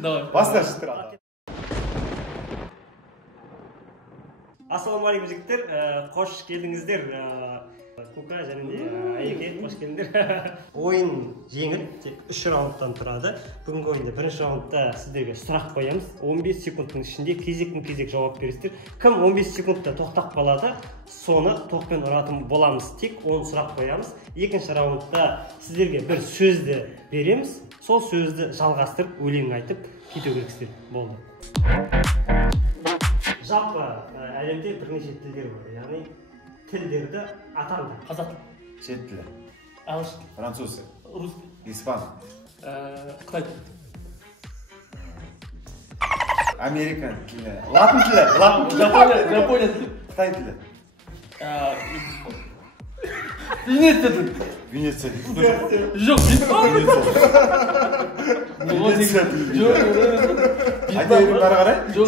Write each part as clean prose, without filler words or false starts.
Давай. Басташы тұр. Ассалаумағалейкум жігіттер, қош келдіңіздер. Кука және де Айеке, қош келдіңдер. Ойын жеңіл, тек 3 раундтан тұрады. Бүгінгі ойында бірінші раундта сіздерге сұрақ қоямыз. 15 секундтың ішінде кезек жауап бересіздер. Кім 15 секундта тоқтап қалады, соны тоқпен ұратын боламыз. Тек 10 сұрақ қоямыз. Екінші раундта сіздерге бір сөзді береміз. Сол сөзді жалғастырып, өлең айтып кету керексіздер. Болды. Жалпы әлемде бірнеше тілдер бар, яғни тілдерді атаңдар. Қазақ. Шет тілі. Ағылшын. Француз. Русский. Испан. Қытай. Американ тілі. Латын тілі. Жапония тілі. Қытай тілі. Венеция тілі. Венеция тілі. Жоқ, Венеция тілі. Айдайын бары қарай? Жоқ.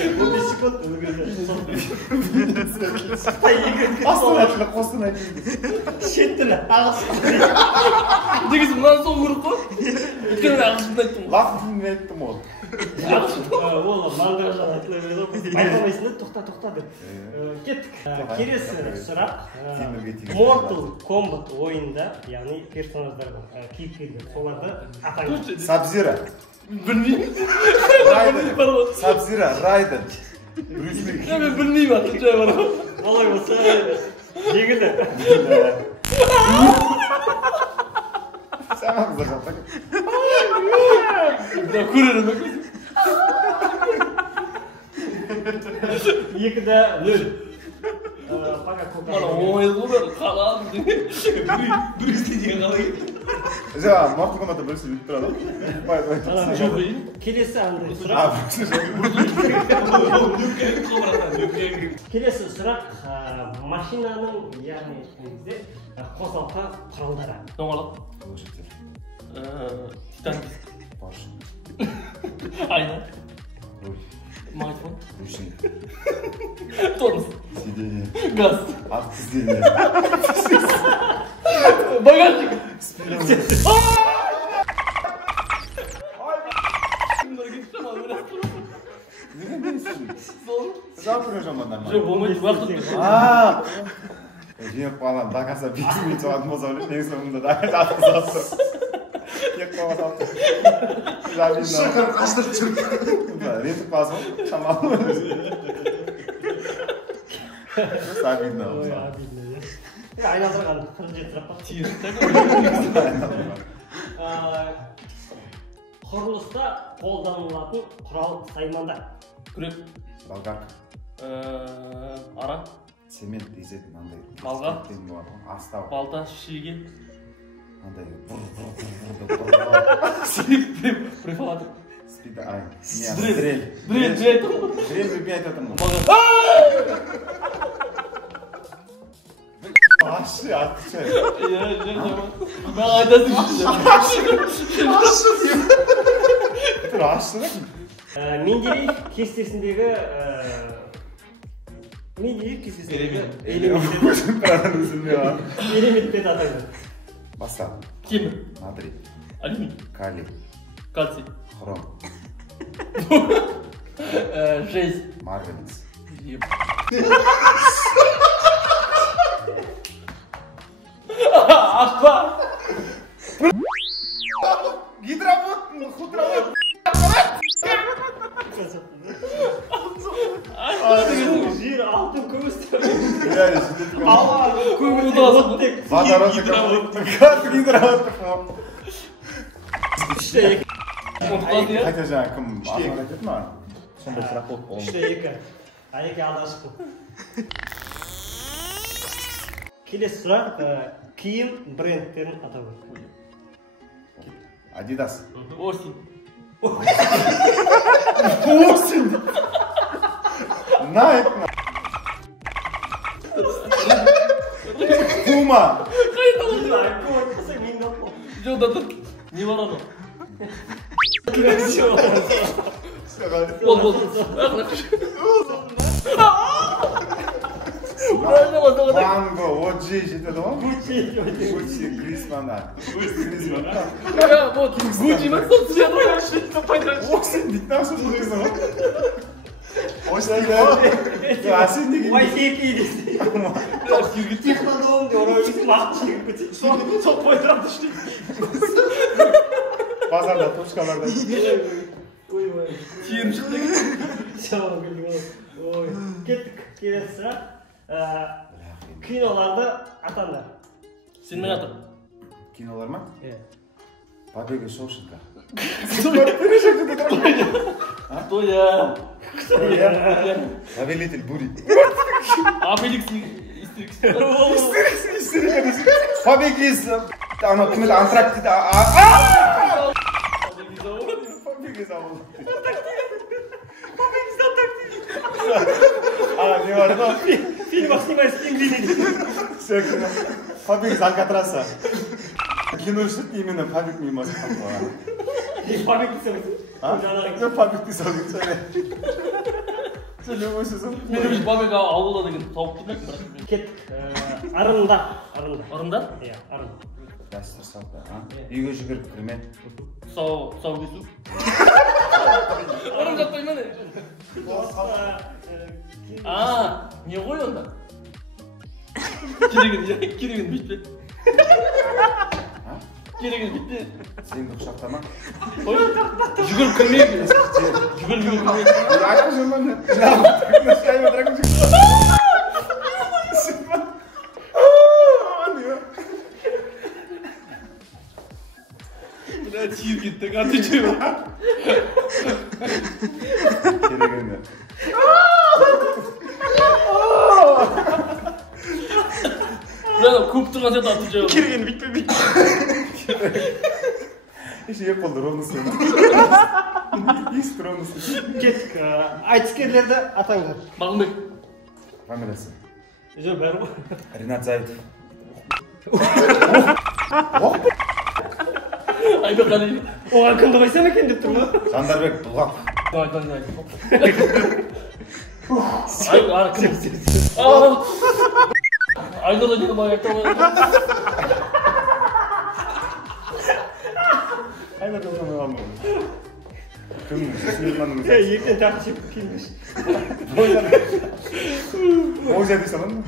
15 секунд Қостанай тілі. шет тілі, ағылшын. Негізі мұнан соң көріп қой. Өйткені ағылшынды айттым ғой. Латын тілін айттым ол. Ол маңдыражан айтыла береді ғой. Байқамайсың да, тоқта деп. Кеттік. Келесі сұрақ. Mortal Kombat ойында, яғни персонаждар кейіпкерлер, соларды атаңдар. Сабзира. Білмеймін. Сабзира, Райден. Брюс Ли. Мен білмеймін атынша бар ғой. Олай болса, жеңілді. Сәмақ зағатық. Көрерім. 2-0. Пока Кока. Мана оңайды ғой бәрі қалады. Брюс Ли деген қалай. Жаңа, Mortal Kombat'та Брюс Ли тұрады. Бай. Жоқ ей. Келесі андай сұрақ. Келесі сұрақ машинаның, яғни қосалқы құралдары. Доңғалақ. Глушитель. Титан. Порш. Айна. Руль. Магнитофон. Ручник. Тормоз. Сиденье. Газ. Автосиденье. Багажник. Жауап бере жамандар ма? Жоқ, болмайды, уақыт. Жеңіп қалған, дақаса 5 минут соғатын болса білеш, негізі мұнда да жатқызады. Кек қалған алты. Шықыр қаштырып жүр. Ретіп қалсын, шамалы. Обидно. Айналдырған 47 сұрақ бар. Құрылыста қолданылатын құрал саймандар. Күрек. Болгарка. Ара. Цемент езетін андай. Балға. Астау. Балта, шеге. Андай. Префалатор. Спида, ай. Дрель. Дрель айтып ғой. Дрель білмей айтатын ғой. Ашы, атты Мен айтасың. Тұр, ашы да? Менделеев кестесіндегі элементпен атайды. Баста. Темір. Натрий. Алюминий. Калий. Кальций. Хром. Жесть. Марганец. Ашба. Гидровод, худровод. Жер алтын күміс. Водород. Гидровод. Қайта жаңа кім азамат айтады ма? Сондай сұрақ болды. 3-2. Айеке алдашып бұл. Келесі сұрақ, киім брендтерін атау. Адидас. Осень. Осень. Найк. Пума. Жоқ, да тұр. Не бар анау? Болды. Mango, Oji жетеді ғой. Гуччи, Гризманнан. Ya bu Gucci mi satıyor ya? Şimdi paylaş. Осин дейді насыл жүргізді ғой. Асин деген. Ой, секи дейсің. Технодом деп орайбыз, уақыт шегіп кетеді. Сол пойдырап düştü. Базарда, точкаларда. Ой. Тием шықты. Шамам келді ғой. Ой. Кеттік. Келесі сұрақ. Киноларды атаңдар. Sen ne yaptın? Кинолар ма? Побег из Шоушенка. Кто я? Повелитель бури. А Феликс истерик. Побег из... Ана кім еді? Антарктида. Побег из ауылы. Не бар ғой? Фильм снимать с пингвинами. Все кино. Побег из Алькатраса. Кино үшін именно побег мимасы қалған. Побег десеміз. Побег десеміз. Sen ne boşuyorsun? Benim hiç babega avluda деген тауып келмедім бірақ. Кеттік. Арында. Ырымда? Иә, арында. Дәстүр салт. Үйге жүгіріп кірме. Сау кесу. Ырым жатпай ма не? Не ғой онда? Керегін бүйтпе. Керегін бүйтпе. Сенді құшақтама. Жүгіріп кірмейді. Жүгіріп. Айтып жүрмін. Бля, тиіп кетті, отвечай. Керегінді. Бля, көп тұрған сен отвечай. Керген бүйтпе. Еще еп болды, ровно сен. Есті ровно сен. Кеттік. Айтыскерлерді атаңдар. Бағымбек. Фамилиясы. Жоқ, бәрі ғой. Ринат Заитов. Айбекқали. Оған кімді қойсам екен деп тұрмын. Жандарбек Бұлғақ. Давай. Ары кім? Айнұр деген бай айтты ғой. Айнұр деген бай айтты ғой. Кім? Сүйелманның. Ертең тағы шеп келмеш. Оғыз әдей салам ба?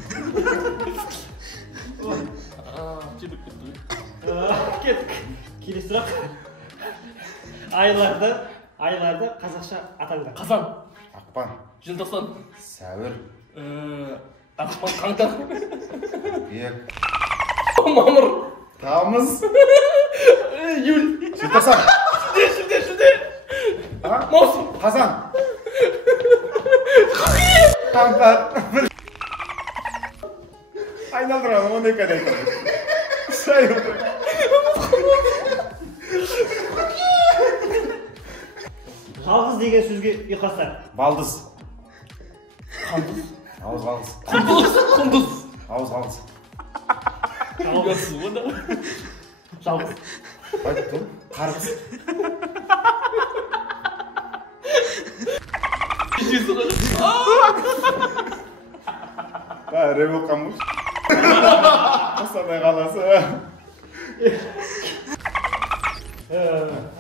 Кеттік. Келесі сұрақ. Айларды қазақша атаңдар. Қазан. Ақпан. Желтоқсан. Сәуір. Ақпан, қаңтар. Бек. Мамыр. Тамыз. Июль. Желтоқсан. Шілде. Маусым. Қазан. Қаңтар. Айналдырған 12 айдай тұрды. Жалғыз деген сөзге ұйқастар. Балдыз. Қандыз. Ауыз қалғыз. Құндыз. Ауыз қалғыз. Жалғыз. Жалғыз. Айтып тұр. Қарғыз. Реп оққан мұш. Қосамай қаласы.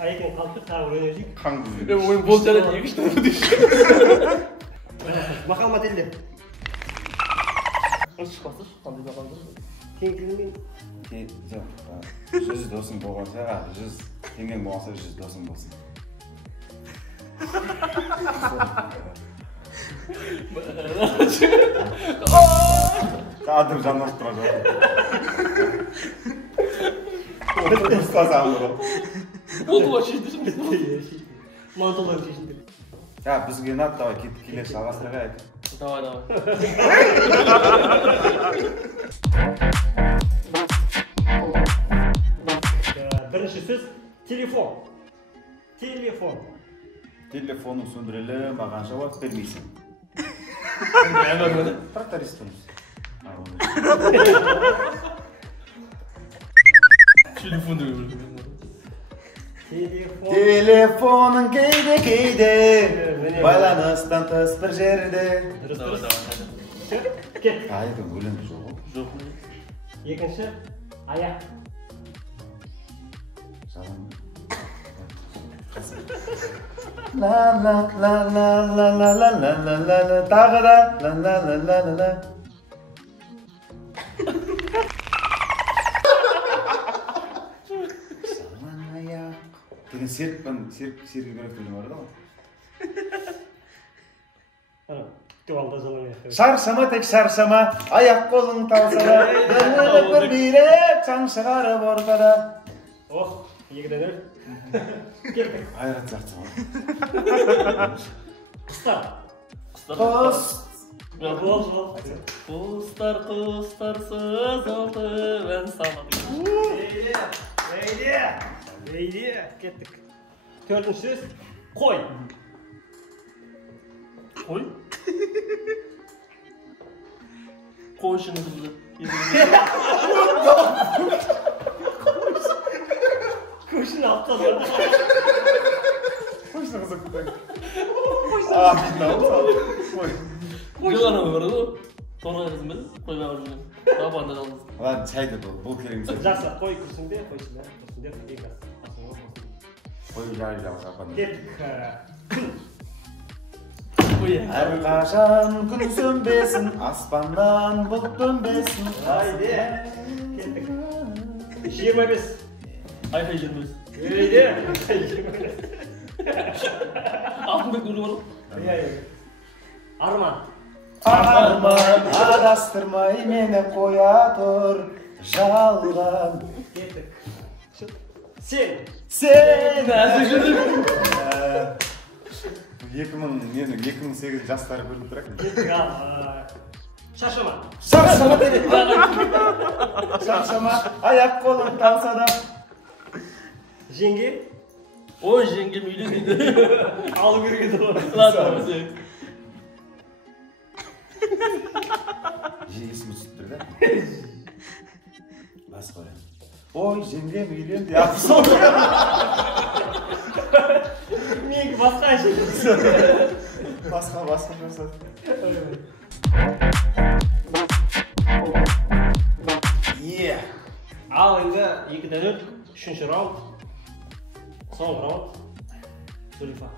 Айекен қалыпты тағы бір өнер жейік. Қаңғыз. Ойын бол жарайды, екі-үш тәні дейші. Мақалмат елде. Шықпасы, қандай мақалды? Тең тілінген. Жоқ, 100 досың болғанша, 100 теңгең болғанша 100 досың болсын. Қадыр жанлашып тұра жоқ. Ұстаз амыры. Болды ғой шешті жұмыс. Мантолар шешіндір. Бізге ұнады, давай келесі жалғастырайық. Давай. Бірінші сөз телефон. Телефоның сөндірілі, маған жауап бермейсің. Тракторист тұрмыз. Телефон деп Телефоның кейде байланыстан тыс бір жерде. Дұрыс. Ket. Ayakın өлең жоқ. Жоқ. Екінші аяқ. Жалаң. La la la la la la la la la la la тағы да la la la la la la. Жалаң аяқ деген Сергей бар да ғой. Күтіп алды жалаң аяқ. Шаршама тек шаршама, аяқ қолың талса да, бір бирек шаң шығарып ортада. Ох, екіден өл. Кеттік. Айрат сияқты ғой. Құстар. Құс. Құстар сызылтып ән салады. Бейде. Кеттік. Төртінші сөз. Қой. Қой? Қой шынығымды. Көшін алып қалды. Қойшына қызық күтің. Қой. Жоқ анау бар ғой. Торғай қызым бен, қой бағып жүрген. Табанда жалғыз. Ладно, шайды бұл кереміз. Жақсы, қой күрсіңде, қойшында. Күрсіңде, егаз. Қой жайлы қапаны. Кеттік. Әрқашан күн сөнбесін, аспаннан бұлт төнбесін. Айде. Кеттік. 25. Айқай жүрміз. Өйде. Алтынбек көрі бар ғой. Арман. Арман адастырмай мені қоя тұр жалған. Кеттік. Сен. Сен. Әзі жүрдім. 2008 жастары көріп тұрак. Кеттік ал. Шаршама. Шаршама деді. Шаршама, аяқ қолын талса да. Жеңге. Ой, жеңгем үйлен дейді. Алып өргеді ғой. Ладно, өзі. Есімі түсіп тұр да. Бас қойын. Ой, жеңгем үйлен де ақ сол. Менгі басқа жеңге. Басқа жасады. Ал енді 2-ден 3-ші раунд. Соңғы раунд. Зулифа.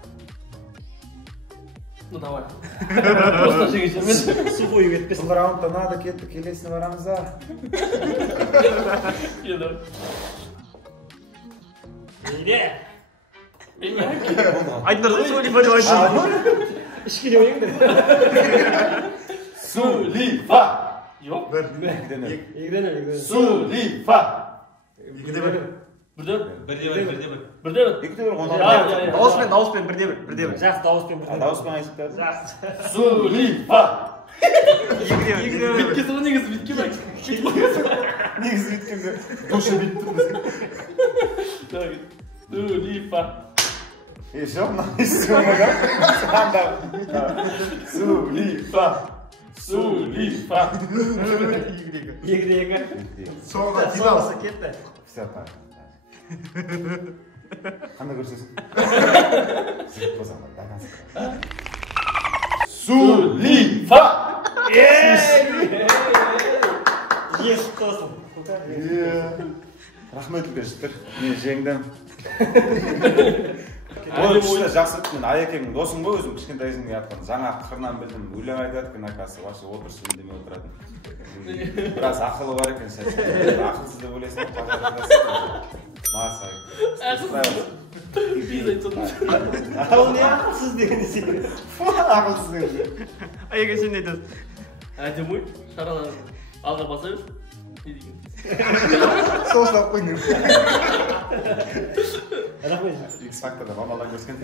Ну давай. Просто жеңешеміз. Сухой кетпесін. Бұл раундта надо кетті, келесіне барамыз да. Еді. Ейде. Айтыңдар да Зулифа деп айтшы. Ішкеле ойыңды. Зулифа. Жоқ. Екіден. Зулифа. Екіден. Бірден. Дауыспен бірде бір. Жақсы дауыспен бірден. Дауыспен айтып Жақсы. Зулифа. Биткесі ғой негізі битке бәк. Негізі биткенде дошы битті біз. Зулифа. Жоқ, ешсі болмаған. Зулифа. Зулифа. 2-де 2. Соңға Соңғысы кетті. Все так. Қандай көрсесің? Зіліп бозаңдар, дағансыз. Зулифа! Есіп тосын. Рахмет үлкен жіттір. Мен жеңдім. Ол үшті жақсы өтті. Мен Аякеңнің досың ғой өзім кішкентай кезімде атқан. Жаңа қырынан білдім. Өлең айтады екен акасы. Вообще отырысы үндемей отыратын. Біраз ақылы бар екен сәл. Ақылсыз деп ойлайсың ғой. Маса. Біз айтсын. Ол не ақылсыз деген сен. Ақылсыз деген. Аяға сен не айтасың? Әдем ой, шаралар алға баса берсін. Не деген? Сол ұстап қойың. Рахмет. X-Factor'да мамалар көрскен.